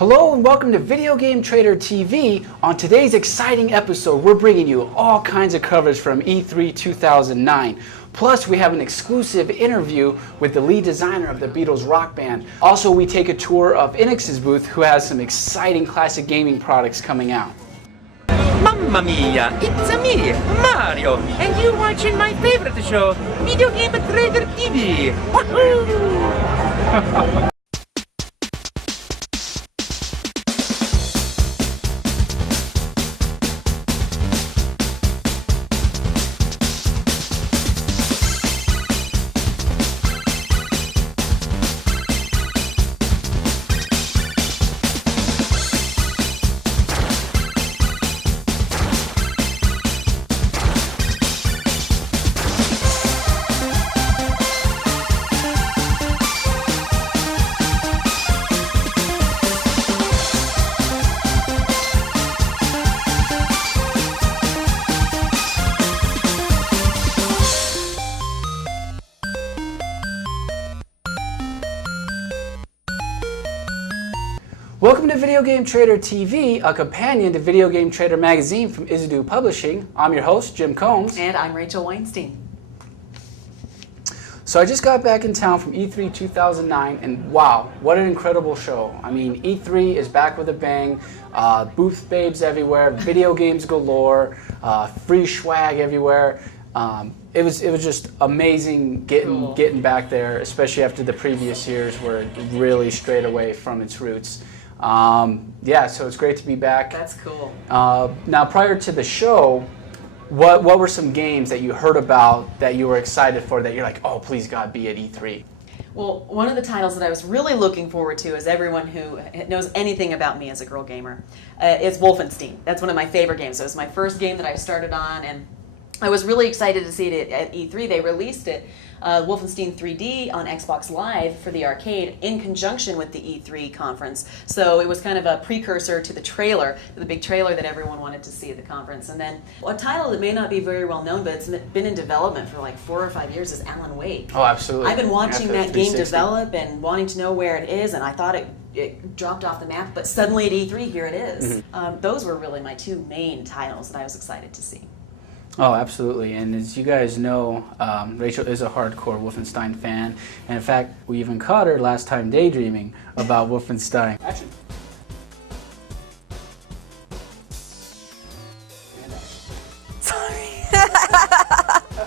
Hello and welcome to Video Game Trader TV. On today's exciting episode, we're bringing you all kinds of coverage from E3 2009. Plus, we have an exclusive interview with the lead designer of the Beatles rock band. Also, we take a tour of Enix's booth, who has some exciting classic gaming products coming out. Mamma mia, it's me, Mario, and you're watching my favorite show, Video Game Trader TV. Woohoo! Welcome to Video Game Trader TV, a companion to Video Game Trader magazine from Izadu Publishing. I'm your host, Jim Combs. And I'm Rachel Weinstein. So I just got back in town from E3 2009, and wow, what an incredible show. I mean, E3 is back with a bang, booth babes everywhere, video games galore, free swag everywhere. It was just amazing getting back there, especially after the previous years were really strayed away from its roots. Yeah, so it's great to be back. That's cool. Now, prior to the show, what were some games that you heard about that you were excited for, that you're like, oh, please God, be at E3? Well, one of the titles that I was really looking forward to, as everyone who knows anything about me as a girl gamer, is Wolfenstein. That's one of my favorite games. It was my first game that I started on, and I was really excited to see it at E3. They released it, Wolfenstein 3D, on Xbox Live for the arcade in conjunction with the E3 conference. So it was kind of a precursor to the trailer, the big trailer that everyone wanted to see at the conference. And then a title that may not be very well known, but it's been in development for like 4 or 5 years, is Alan Wake. Oh, absolutely. I've been watching that game 360. develop and wanting to know where it is, and I thought it dropped off the map, but suddenly at E3, here it is. Mm-hmm. Those were really my two main titles that I was excited to see. Oh, absolutely. And as you guys know, Rachel is a hardcore Wolfenstein fan. And in fact, we even caught her last time daydreaming about Wolfenstein. Action.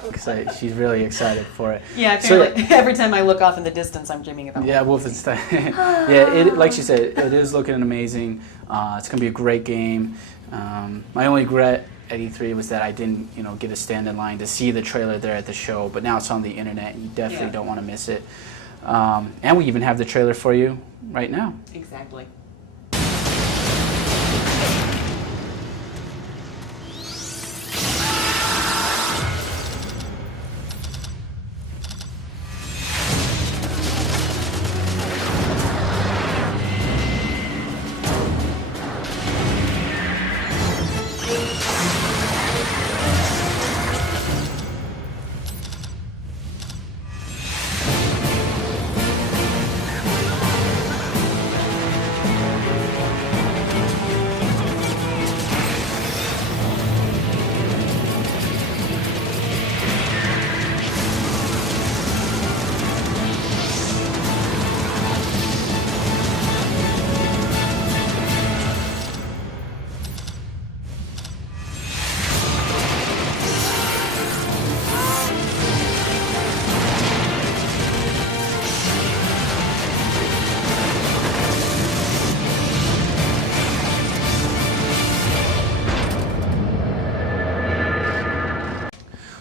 Because she's really excited for it. Yeah, I feel like every time I look off in the distance, I'm dreaming about Wolfenstein. Yeah, like she said, it is looking amazing. It's going to be a great game. My only regret at E3 was that I didn't, get a stand in line to see the trailer there at the show. But now it's on the internet, and you definitely don't want to miss it. And we even have the trailer for you right now. Exactly.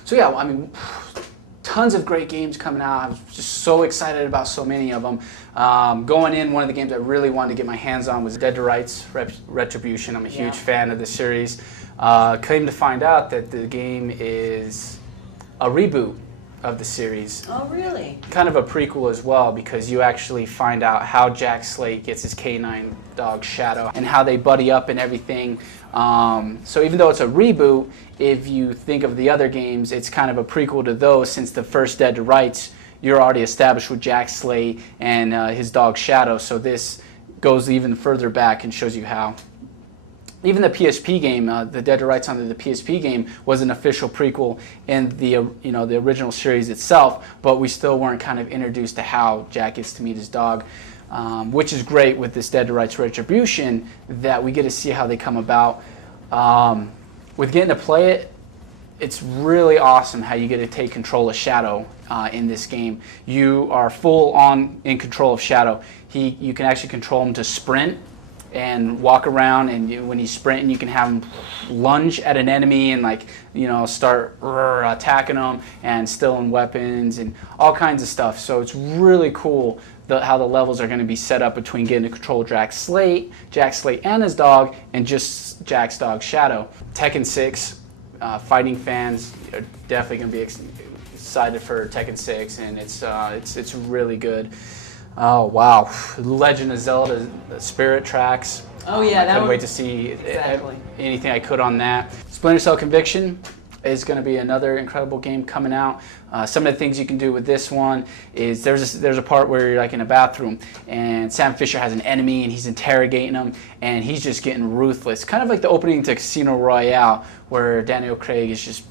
So yeah, I mean, tons of great games coming out. I was just so excited about so many of them. Going in, one of the games I really wanted to get my hands on was Dead to Rights Retribution. I'm a huge fan of the series. Came to find out that the game is a reboot of the series. Oh, really? Kind of a prequel as well, because you actually find out how Jack Slate gets his canine dog Shadow and how they buddy up and everything. So even though it's a reboot, if you think of the other games, it's kind of a prequel to those, since the first Dead to Rights, you're already established with Jack Slate and his dog Shadow. So this goes even further back and shows you how. Even the PSP game, the Dead to Rights on the PSP game, was an official prequel in the the original series itself, but we still weren't kind of introduced to how Jack gets to meet his dog, which is great with this Dead to Rights Retribution, that we get to see how they come about. With getting to play it, it's really awesome how you get to take control of Shadow in this game. You are full on in control of Shadow. You can actually control him to sprint and walk around, and when he's sprinting, you can have him lunge at an enemy and start attacking them and stealing weapons and all kinds of stuff. So it's really cool how the levels are going to be set up between getting to control Jack Slate and his dog, and just Jack's dog Shadow. Tekken 6, fighting fans are definitely going to be excited for Tekken 6, and it's really good. Oh wow, Legend of Zelda Spirit Tracks. Oh yeah, I couldn't wait to see anything I could on that. Splinter Cell Conviction is going to be another incredible game coming out. Some of the things you can do with this one is there's a part where you're like in a bathroom and Sam Fisher has an enemy and he's interrogating him and he's just getting ruthless. Kind of like the opening to Casino Royale, where Daniel Craig is just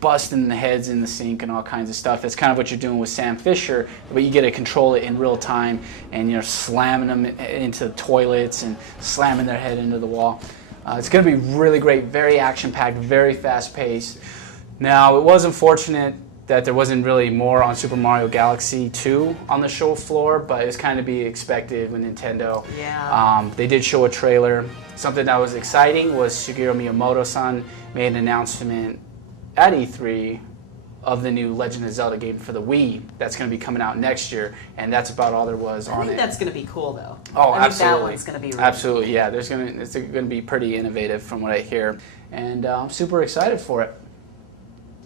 busting the heads in the sink and all kinds of stuff. That's kind of what you're doing with Sam Fisher, but you get to control it in real time, and you're slamming them into the toilets and slamming their head into the wall. It's going to be really great, very action-packed, very fast-paced. Now, it was unfortunate that there wasn't really more on Super Mario Galaxy 2 on the show floor, but it's kind of to be expected with Nintendo. Yeah. They did show a trailer. Something that was exciting was Shigeru Miyamoto-san made an announcement at E3 of the new Legend of Zelda game for the Wii that's going to be coming out next year, and that's about all there was on it. I think that's going to be cool, though. Oh, I absolutely. That one's going to be really absolutely, yeah. It's going to be pretty innovative from what I hear, and I'm super excited for it.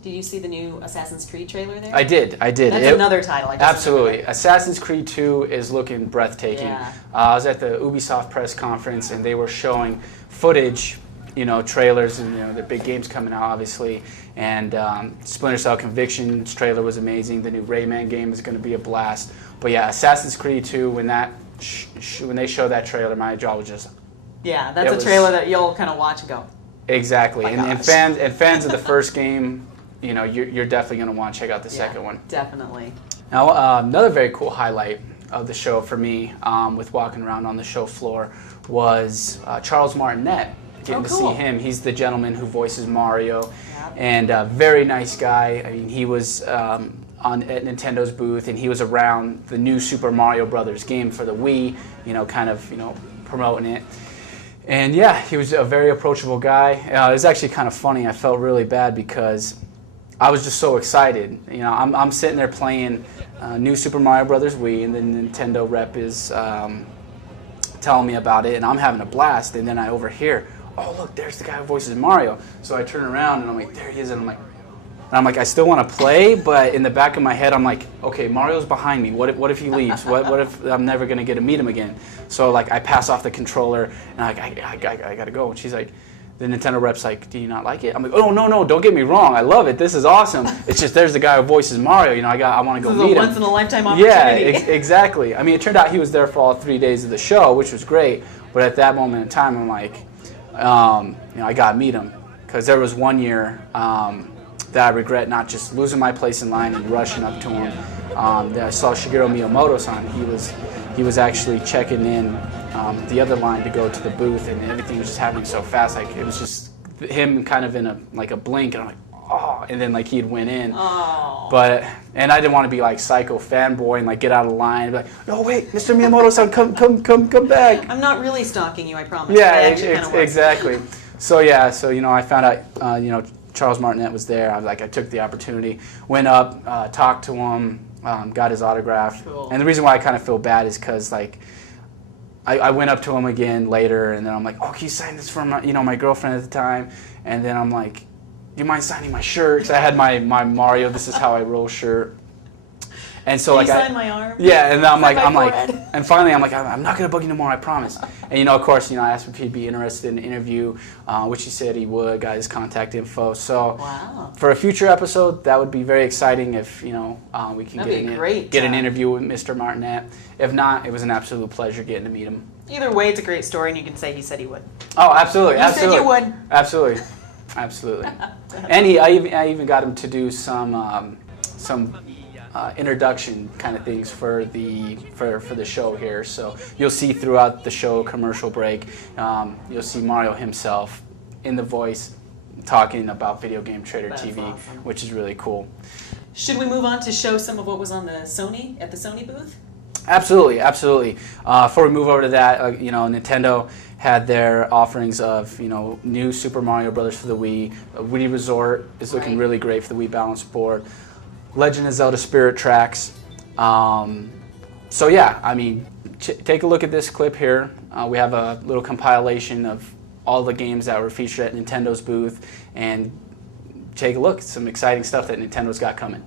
Did you see the new Assassin's Creed trailer there? I did. That's another title. I just absolutely. Assassin's Creed 2 is looking breathtaking. Yeah. I was at the Ubisoft press conference, and they were showing footage, trailers, and the big games coming out, obviously. And Splinter Cell Conviction's trailer was amazing. The new Rayman game is going to be a blast. But yeah, Assassin's Creed 2, when they showed that trailer, my jaw was just... Yeah, that's a trailer that you'll kind of watch and go... Exactly. Oh and fans of the first game, you're definitely going to want to check out the second one. Definitely. Now, another very cool highlight of the show for me, with walking around on the show floor, was Charles Martinet. Getting to see him. He's the gentleman who voices Mario, and a very nice guy. I mean, he was at Nintendo's booth, and he was around the new Super Mario Brothers game for the Wii, promoting it. And yeah, he was a very approachable guy. It was actually kind of funny. I felt really bad because I was just so excited. I'm sitting there playing new Super Mario Brothers Wii, and the Nintendo rep is telling me about it, and I'm having a blast. And then I overhear, oh look, there's the guy who voices Mario. So I turn around and I'm like, there he is, and I'm like, I still want to play, but in the back of my head I'm like, okay, Mario's behind me. What if he leaves? What if I'm never gonna get to meet him again? So I pass off the controller and I gotta go. And she's like, the Nintendo rep's like, do you not like it? I'm like, oh no, don't get me wrong, I love it. This is awesome. It's just there's the guy who voices Mario. I want to go meet him. This is a once in a lifetime opportunity. Yeah, exactly. I mean, it turned out he was there for all 3 days of the show, which was great. But at that moment in time, I'm like, I gotta meet him, because there was one year that I regret not just losing my place in line and rushing up to him. That I saw Shigeru Miyamoto-san. He was actually checking in the other line to go to the booth, and everything was just happening so fast. It was just him kind of in a blink, and I'm like, oh, and then he'd went in. Oh. And I didn't want to be psycho fanboy and get out of line and be like, no wait, Mr. Miyamoto-san, come back. I'm not really stalking you, I promise. Yeah, exactly. So I found out Charles Martinet was there. I took the opportunity, went up, talked to him, got his autograph. Cool. And the reason why I kind of feel bad is because I went up to him again later, and then I'm like, oh, can you sign this for my girlfriend at the time? And then I'm like, do you mind signing my shirt? Because I had my Mario This Is How I Roll shirt. And so Can you sign my arm? Yeah, and I'm like, forehead? and finally I'm like, I'm not gonna bug you no more, I promise. And of course, I asked if he'd be interested in an interview, which he said he would. Got his contact info. So wow. For a future episode, that would be very exciting if we can That'd get an interview with Mr. Martinet. If not, it was an absolute pleasure getting to meet him. Either way, it's a great story, and you can say he said he would. Oh, absolutely, You absolutely. said you would. Absolutely, absolutely. And I even got him to do some introduction kind of things for the show here. So you'll see throughout the show commercial break, you'll see Mario himself in the voice talking about Video Game Trader That's TV, awesome. which is really cool. Should we move on to show some of what was on the Sony booth? Absolutely, absolutely. Before we move over to that, Nintendo had their offerings of new Super Mario Brothers for the Wii. Wii Resort is looking Right. really great for the Wii Balance Board. Legend of Zelda Spirit Tracks. So yeah, I mean, take a look at this clip here. We have a little compilation of all the games that were featured at Nintendo's booth, and take a look. Some exciting stuff that Nintendo's got coming.